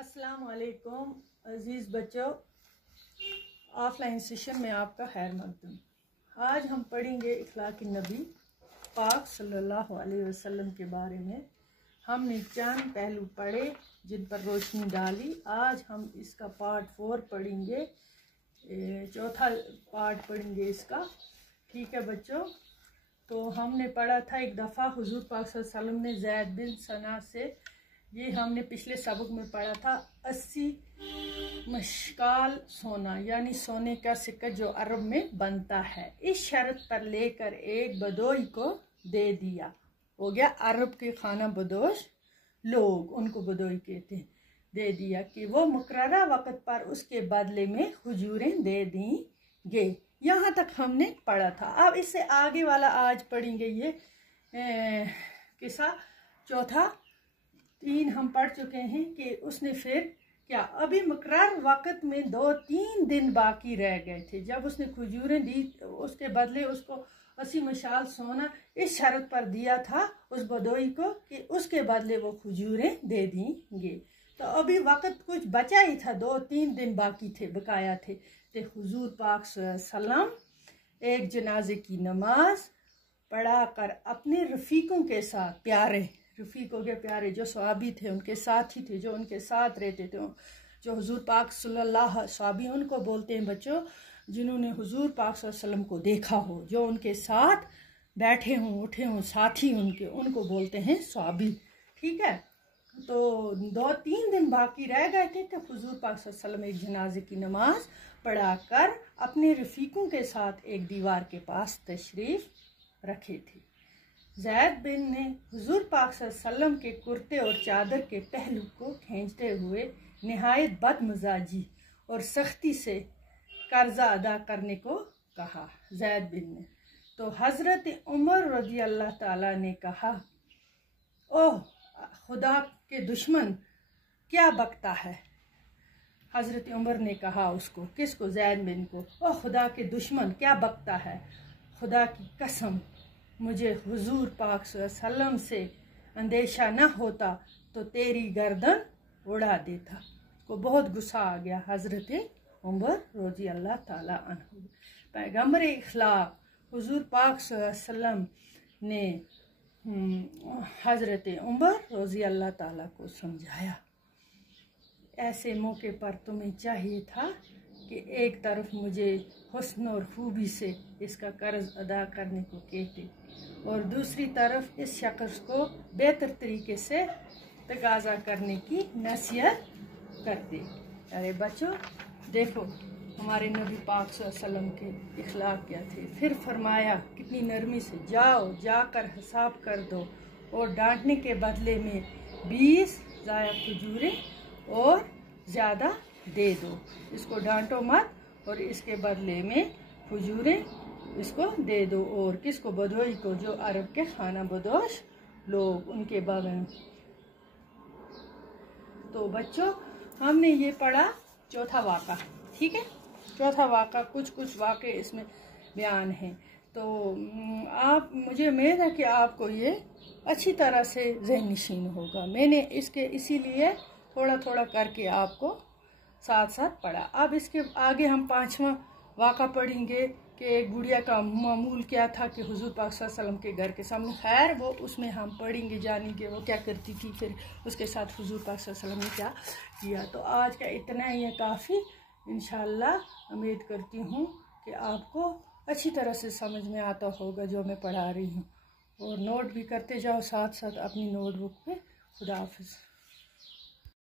अस्सलाम वालेकुम अज़ीज़ बच्चों, ऑफलाइन सेशन में आपका खैर मकदम। आज हम पढ़ेंगे इखलाक़ नबी पाक सल्लल्लाहु अलैहि वसल्लम के बारे में। हमने चंद पहलू पढ़े जिन पर रोशनी डाली। आज हम इसका पार्ट 4 पढ़ेंगे, चौथा पार्ट पढ़ेंगे इसका। ठीक है बच्चों, तो हमने पढ़ा था एक दफ़ा हुज़ूर पाक सल्लल्लाहु अलैहि वसल्लम ने ज़ैद बिन सना से, ये हमने पिछले सबक में पढ़ा था, 80 मशकाल सोना यानी सोने का सिक्का जो अरब में बनता है, इस शर्त पर लेकर एक बदोई को दे दिया। हो गया अरब के खाना बदोश लोग, उनको बदोई कहते हैं। दे दिया कि वो मुकर्ररा वक़्त पर उसके बदले में खजूरें दे देंगे। यहाँ तक हमने पढ़ा था। अब इससे आगे वाला आज पढ़ेंगे ये किस्सा। चौथा 3 हम पढ़ चुके हैं कि उसने फिर क्या, अभी मुकर्रर वक़्त में 2-3 दिन बाकी रह गए थे जब उसने खजूरें दी, उसके बदले उसको 80 मशाल सोना इस शर्त पर दिया था उस बदोई को कि उसके बदले वो खजूरें दे देंगे। तो अभी वक़्त कुछ बचा ही था, 2-3 दिन बाकी थे, बकाया थे। तो हुजूर पाक सल्लम एक जनाजे की नमाज पढ़ा कर अपने रफ़ीकों के साथ, प्यारे रफ़ीकों के प्यारे जो सहाबी थे, उनके साथी थे, जो उनके साथ रहते थे, जो हुजूर पाक सल्लल्लाहु सहाबी उनको बोलते हैं बच्चों जिन्होंने हुजूर पाक सल्लल्लाहु अलैहि वसल्लम को देखा हो, जो उनके साथ बैठे हों, उठे हों, साथी उनके, उनको बोलते हैं सहाबी। ठीक है, तो 2-3 दिन बाकी रह गए थे तो हुजूर पाक सल्लल्लाहु अलैहि वसल्लम एक जनाजे की नमाज पढ़ा कर अपने रफ़ीकों के साथ एक दीवार के पास तशरीफ़ रखे थे। ज़ैद बिन ने हुजूर पाक सल्लल्लाहु अलैहि वसल्लम के कुर्ते और चादर के पहलू को खींचते हुए निहायत बदमिजाजी और सख्ती से कर्जा अदा करने को कहा। ज़ैद बिन ने तो हज़रत उमर रज़ी अल्लाह ताला ने कहा, ओह खुदा के दुश्मन क्या बकता है। हज़रत उमर ने कहा उसको, किसको, ज़ैद बिन को, ओह खुदा के दुश्मन क्या बकता है, खुदा की कसम मुझे हुजूर पाक सल्लल्लाहु अलैहि वसल्लम से अंदेशा न होता तो तेरी गर्दन उड़ा देता। को बहुत गुस्सा आ गया हज़रत उमर रज़ी अल्लाह ताला अन्हु। पैगम्बर इखलाक हुजूर पाक सल्लल्लाहु अलैहि वसल्लम ने हज़रत उमर रज़ी अल्लाह ताला को समझाया, ऐसे मौके पर तुम्हें चाहिए था कि एक तरफ मुझे हुस्न और खूबी से इसका कर्ज अदा करने को कहते और दूसरी तरफ इस शख्स को बेहतर तरीके से तकाजा करने की नसीहत करते। अरे बच्चों देखो हमारे नबी पाक सल्लल्लाहु अलैहि वसल्लम के इखलाक क्या थे। फिर फरमाया कितनी नरमी से, जाओ जाकर हिसाब कर दो और डांटने के बदले में 20 ज़ाया खजूरें और ज़्यादा दे दो। इसको डांटो मत और इसके बदले में खजूरें इसको दे दो। और किसको, बदोई को, जो अरब के खाना बदोश लोग, उनके बगल। तो बच्चों हमने ये पढ़ा चौथा वाक़ा। ठीक है, चौथा वाक़ा, कुछ वाक़े इसमें बयान हैं। तो आप, मुझे उम्मीद है कि आपको ये अच्छी तरह से ज़हन नशीन होगा। मैंने इसके इसीलिए थोड़ा थोड़ा करके आपको साथ साथ पढ़ा। अब इसके आगे हम 5वां वाक़ा पढ़ेंगे कि एक बुढ़िया का मामूल क्या था कि हुजूर पाक सल्लल्लाहु अलैहि वसल्लम के घर के सामने। खैर वो उसमें हम पढ़ेंगे, जानेंगे वो क्या करती थी, फिर उसके साथ हुजूर पाक सल्लल्लाहु अलैहि वसल्लम ने क्या किया। तो आज का इतना ही है काफ़ी। इंशाअल्लाह उम्मीद करती हूँ कि आपको अच्छी तरह से समझ में आता होगा जो मैं पढ़ा रही हूँ, और नोट भी करते जाओ साथ साथ अपनी नोटबुक पे। खुदा हाफिज़।